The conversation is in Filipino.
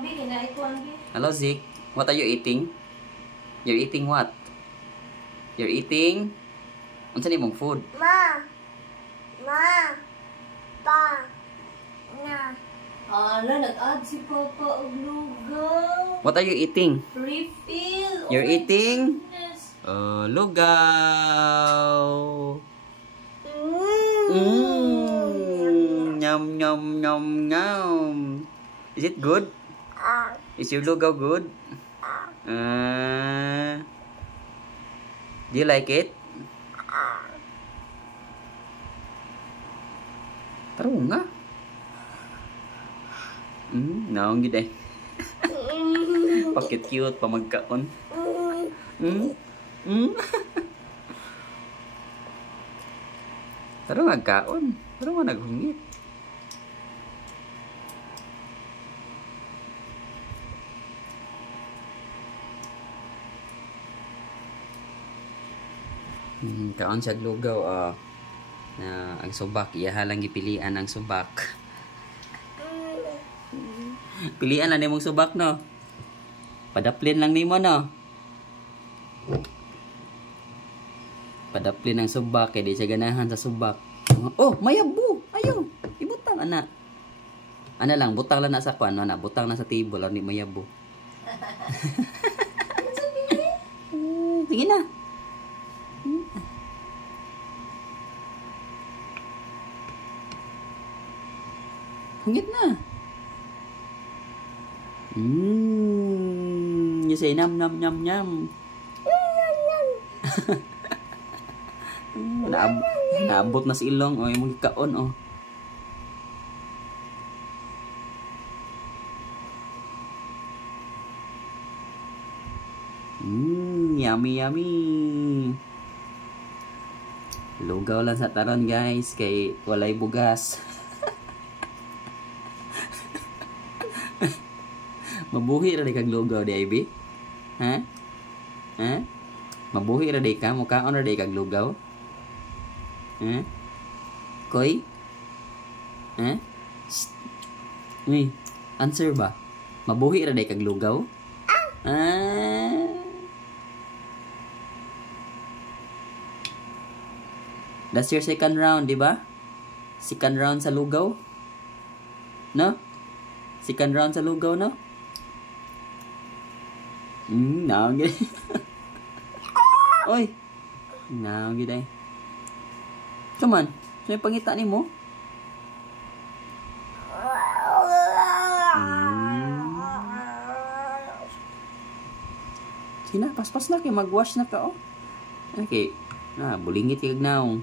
Hello, Zeke. What are you eating? You're eating what? You're eating? Unsa ni mong food? Ma. Pa. Na. Ala, nag-add si Papa og lugaw. What are you eating? Refill. You're eating? Goodness. Lugaw. Yum, yum, yum, yum. Is it good? Is your lugaw good? Do you like it? Taro nga. Naong gid eh. Pakit-cute pa magkaon. Taro nga kaon. Taro nga naghungit. Kaon siya lugaw na ang subak iya lang gipilian ang subak. Pilian lang nimong subak no. Padaplin lang nimo no. Padaplin ang subak kay di siya ganahan sa subak. Oh, mayabo. Ayaw. Ibutang ana. Ana lang butang lang na sa kwan ana, butang na sa table ni mayabo. Sige na. Hungit na. You say nam nam nam nam. Naabot na si ilong o yung kaon o. Yummy yummy. Lugaw lang sa taron guys kay walay bugas. Mabuhi ra di kag lugaw di Ivy? Ha? Ha? Mabuhi ra di ka? Mukhaon ra di kag lugaw? Ha? Koy? Ha? Uy, answer ba? Mabuhi ra di kag lugaw? That's your second round, di ba? Second round sa lugaw? No? Second round sa lugaw, no? Naon gid. Oy. Naon gid ay. Come on. May pangita nimo? Sina, paspas na kay magwash na ka oh. Okay. Bulingit kay naong.